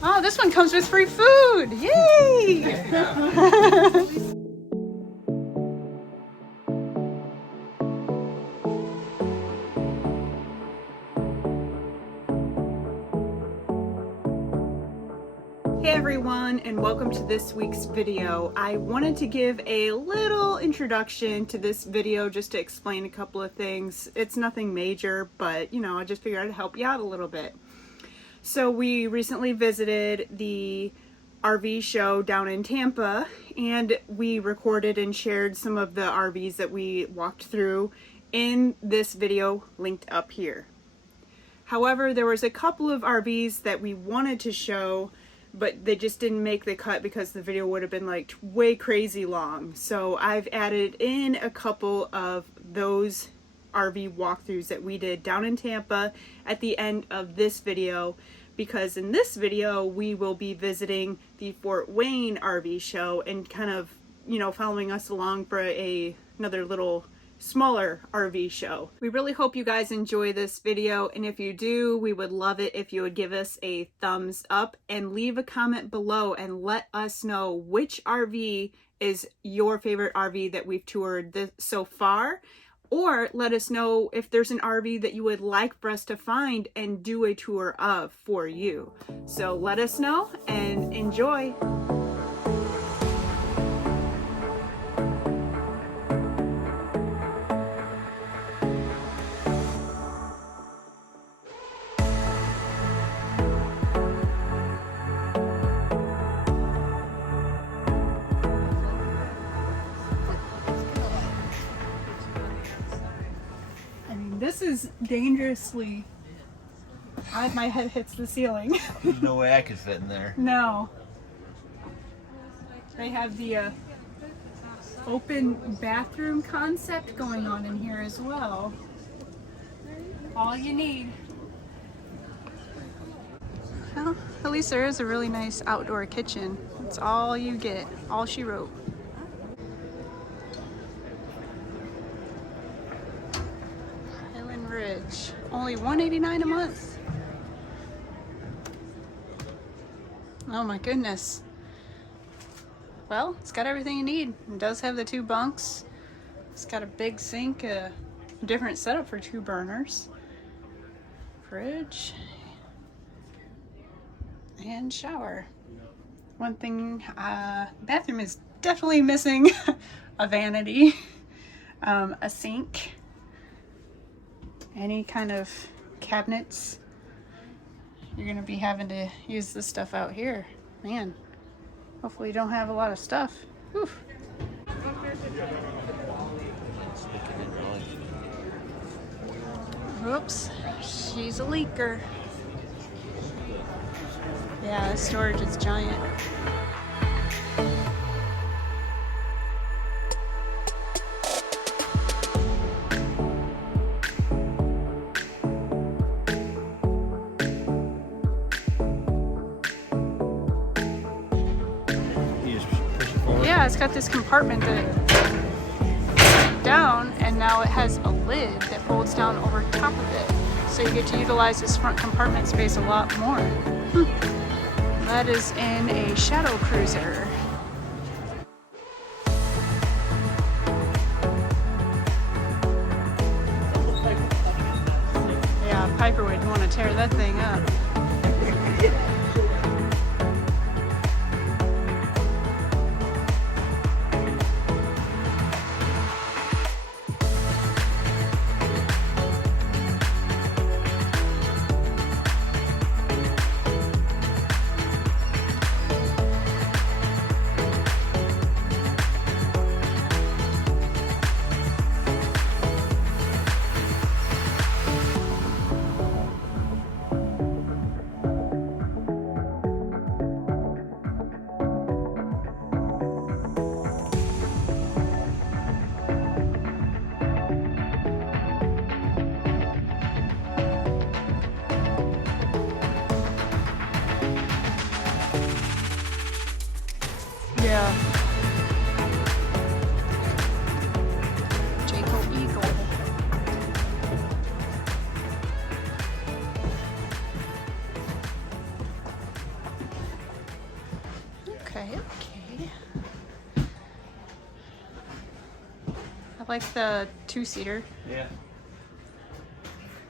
Oh, this one comes with free food. Yay! Hey everyone, and welcome to this week's video. I wanted to give a little introduction to this video just to explain a couple of things. It's nothing major, but you know, I just figured I'd help you out a little bit. So we recently visited the RV show down in Tampa, and we recorded and shared some of the RVs that we walked through in this video linked up here. However, there was a couple of RVs that we wanted to show, but they just didn't make the cut because the video would have been like way crazy long. So I've added in a couple of those RV walkthroughs that we did down in Tampa at the end of this video, because in this video we will be visiting the Fort Wayne RV show and kind of, you know, following us along for another little smaller RV show. We really hope you guys enjoy this video, and if you do, we would love it if you would give us a thumbs up and leave a comment below and let us know which RV is your favorite RV that we've toured so far, or let us know if there's an RV that you would like for us to find and do a tour of for you. So let us know and enjoy. This is dangerously. My head hits the ceiling. There's no way I could fit in there. No. They have the open bathroom concept going on in here as well. All you need. Well, at least there is a really nice outdoor kitchen. That's all you get. All she wrote. Only $189 a month. Oh my goodness. Well, it's got everything you need. It does have the 2 bunks. It's got a big sink, a different setup for 2 burners, fridge, and shower. One thing, bathroom is definitely missing a vanity, a sink, any kind of cabinets. You're gonna be having to use this stuff out here. Man, hopefully you don't have a lot of stuff. Whew. Whoops, she's a leaker. Yeah, this storage is giant. Yeah, it's got this compartment that down, and now it has a lid that folds down over top of it. So you get to utilize this front compartment space a lot more. That is in a Shadow Cruiser. Yeah, Piper would want to tear that thing up. Okay, okay. I like the two-seater. Yeah.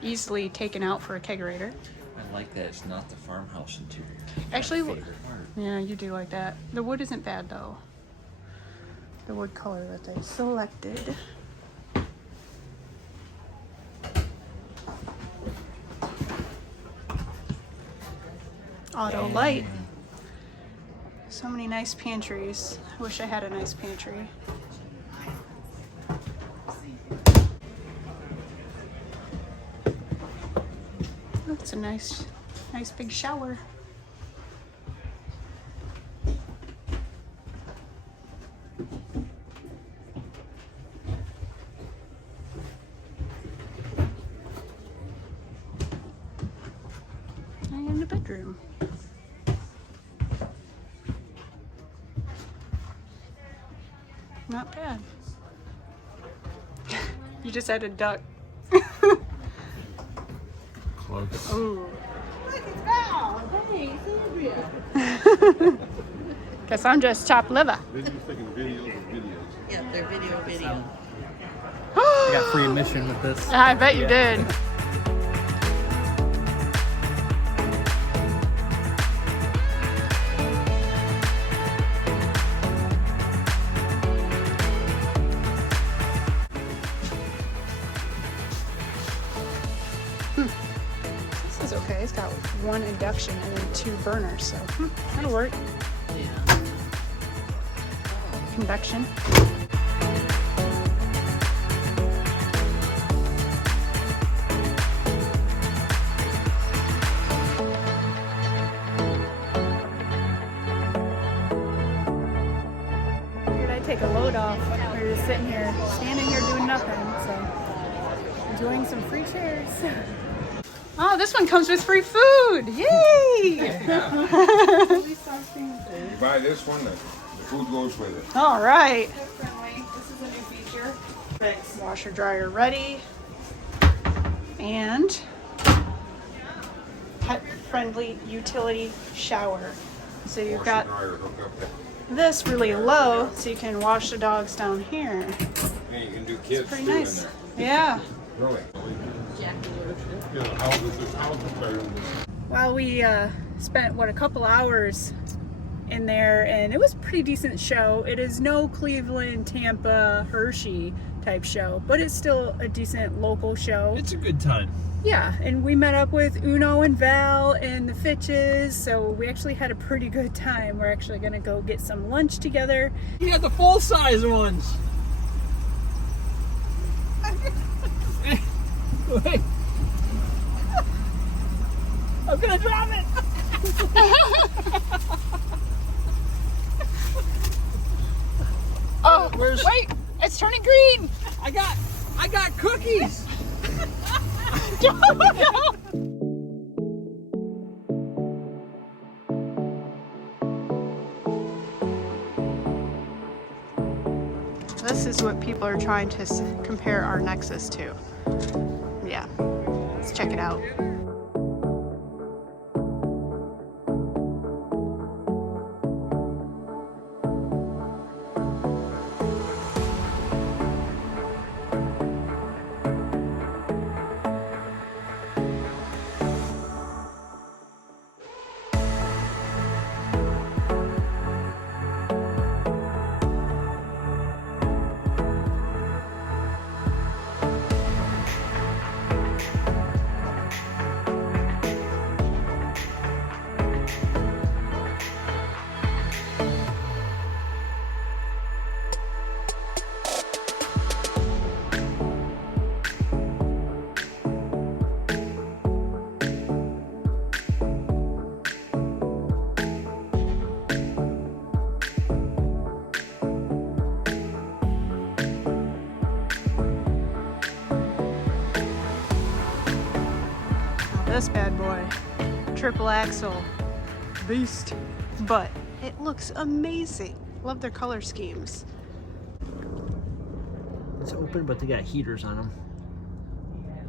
Easily taken out for a kegerator. I like that it's not the farmhouse interior. Actually, My favorite part. yeah, you do like that. The wood isn't bad though. The wood color that they selected. Auto light. So many nice pantries. I wish I had a nice pantry. That's a nice big shower. And a bedroom. Not bad. You just had a duck. Close. Ooh. Look, it's Val. Hey, Sylvia. Guess I'm just chopped liver. They're just taking videos and videos. Yeah, they're video. I got free admission with this. I bet you did. This is okay. It's got one induction and then 2 burners, so that'll work. Yeah. Convection. Figured I'd take a load off. We were just sitting here, standing here doing nothing, so enjoying some free chairs. Oh, this one comes with free food! Yay! You buy this one, the food goes with it. All right. Friendly. This is a new feature. Thanks. Washer dryer ready. And pet friendly utility shower. So you've got Dryer hook up there. this really low so you can wash the dogs down here. And you can do kids Pretty too in nice. there. Yeah. Really? Yeah, the houses better than this. Well, we spent a couple hours in there, and it was a pretty decent show. It is no Cleveland, Tampa, Hershey type show, but it's still a decent local show. It's a good time. Yeah, and we met up with Uno and Val and the Fitches, so we actually had a pretty good time. We're actually gonna go get some lunch together. You got the full size ones. Wait. I'm gonna drop it. Oh, Where's- wait, it's turning green. I got cookies. This is what people are trying to compare our Nexus to. Yeah, let's check it out. This bad boy, triple axle, beast, but it looks amazing. Love their color schemes. It's open, but they got heaters on them.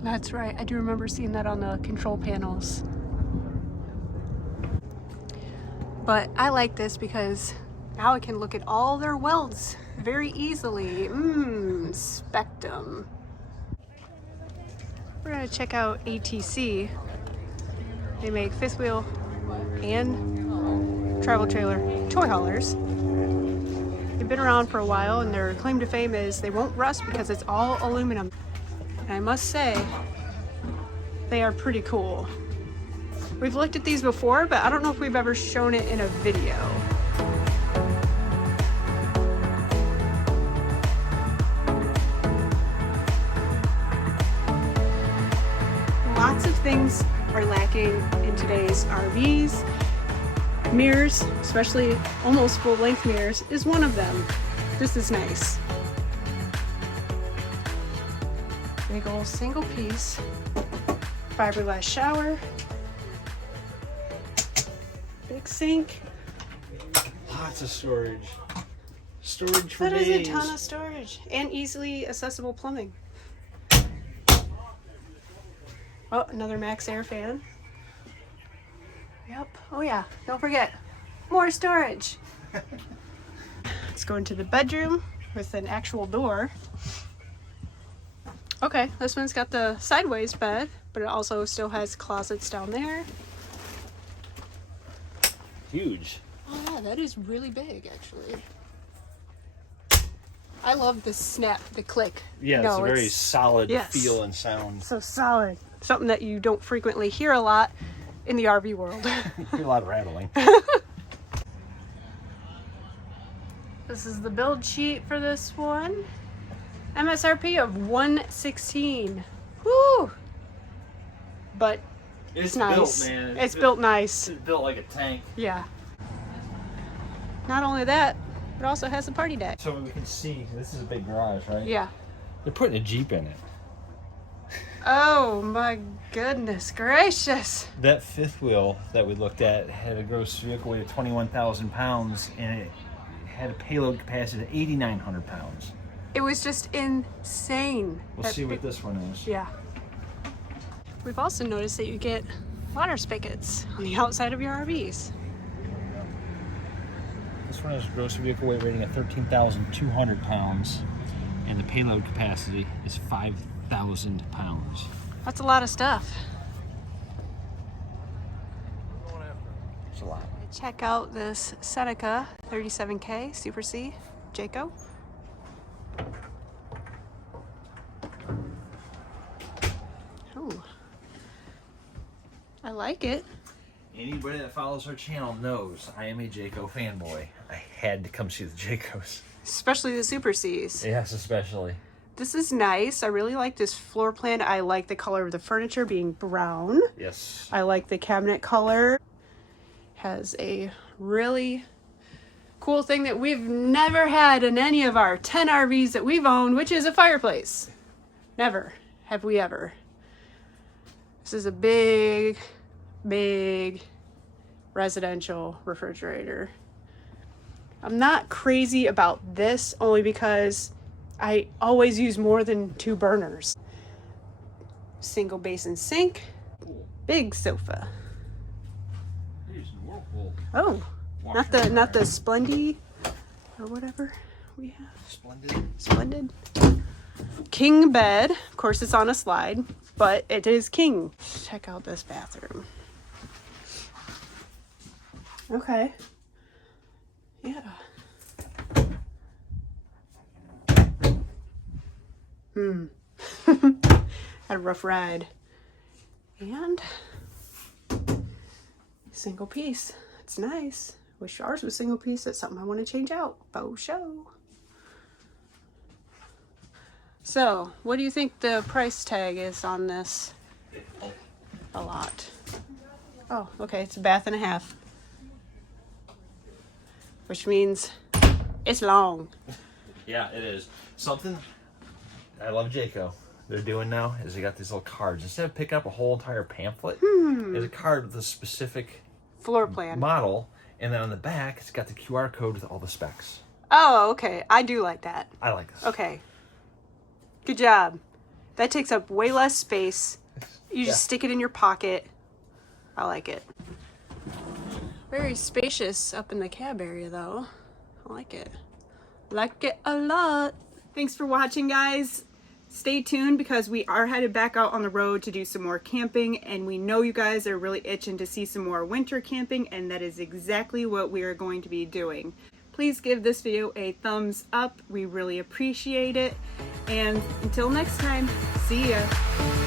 That's right, I do remember seeing that on the control panels. But I like this because Now I can look at all their welds very easily. Inspect them. We're gonna check out ATC. They make fifth wheel and travel trailer toy haulers. They've been around for a while, and their claim to fame is they won't rust because it's all aluminum. And I must say, they are pretty cool. We've looked at these before, but I don't know if we've ever shown it in a video. Lots of things are lacking in today's RVs. Mirrors, especially almost full-length mirrors, is one of them. This is nice. Big old single piece fiberglass shower. Big sink. Lots of storage. Storage for That is days. a ton of storage and easily accessible plumbing. Oh, another Max Air fan. Yep. Oh yeah, don't forget, more storage. Let's go into the bedroom with an actual door. Okay, this one's got the sideways bed, but it also still has closets down there. Huge. Oh yeah, that is really big actually. I love the snap, the click. Yeah, No, it's a very solid yes. feel and sound. So solid. Something that you don't frequently hear a lot in the RV world. A lot of rattling. This is the build sheet for this one. MSRP of $116. Woo! But It's nice. built, man. It's built nice. It's built like a tank. Yeah. Not only that, it also has a party deck. So we can see, this is a big garage, right? Yeah. They're putting a Jeep in it. Oh my goodness gracious. That fifth wheel that we looked at had a gross vehicle weight of 21,000 pounds, and it had a payload capacity of 8,900 pounds. It was just insane. We'll see what this one is. Yeah. We've also noticed that you get water spigots on the outside of your RVs. This one has a gross vehicle weight rating of 13,200 pounds, and the payload capacity is 5,000 pounds. That's a lot of stuff. It's a lot. Check out this Seneca 37K Super C Jayco. Ooh. I like it. Anybody that follows our channel knows I am a Jayco fanboy. I had to come see the Jaycos. Especially the Super Cs. Yes, especially. This is nice. I really like this floor plan. I like the color of the furniture being brown. Yes. I like the cabinet color. Has a really cool thing that we've never had in any of our 10 RVs that we've owned, which is a fireplace. Never have we ever. This is a big, big residential refrigerator. I'm not crazy about this only because I always use more than 2 burners. Single basin sink, big sofa. Oh, not the Splendid or whatever we have. Splendid. King bed. Of course, it's on a slide, but it is king. Check out this bathroom. Okay. Yeah. Had a rough ride. And single piece. It's nice. Wish ours was single piece. That's something I want to change out. Faux show. So, what do you think the price tag is on this? A lot. Oh, okay. It's a bath and a half. Which means it's long. Yeah, it is. Something I love Jayco. They're doing now is they got these little cards. Instead of picking up a whole entire pamphlet, there's a card with a specific Floor plan. model, and then on the back it's got the QR code with all the specs. Oh, okay. I do like that. I like this. Okay. Good job. That takes up way less space. You just stick it in your pocket. I like it. Very spacious up in the cab area though. I like it. Like it a lot. Thanks for watching, guys. Stay tuned because we are headed back out on the road to do some more camping, and we know you guys are really itching to see some more winter camping, and that is exactly what we are going to be doing. Please give this video a thumbs up. We really appreciate it. And until next time, see ya.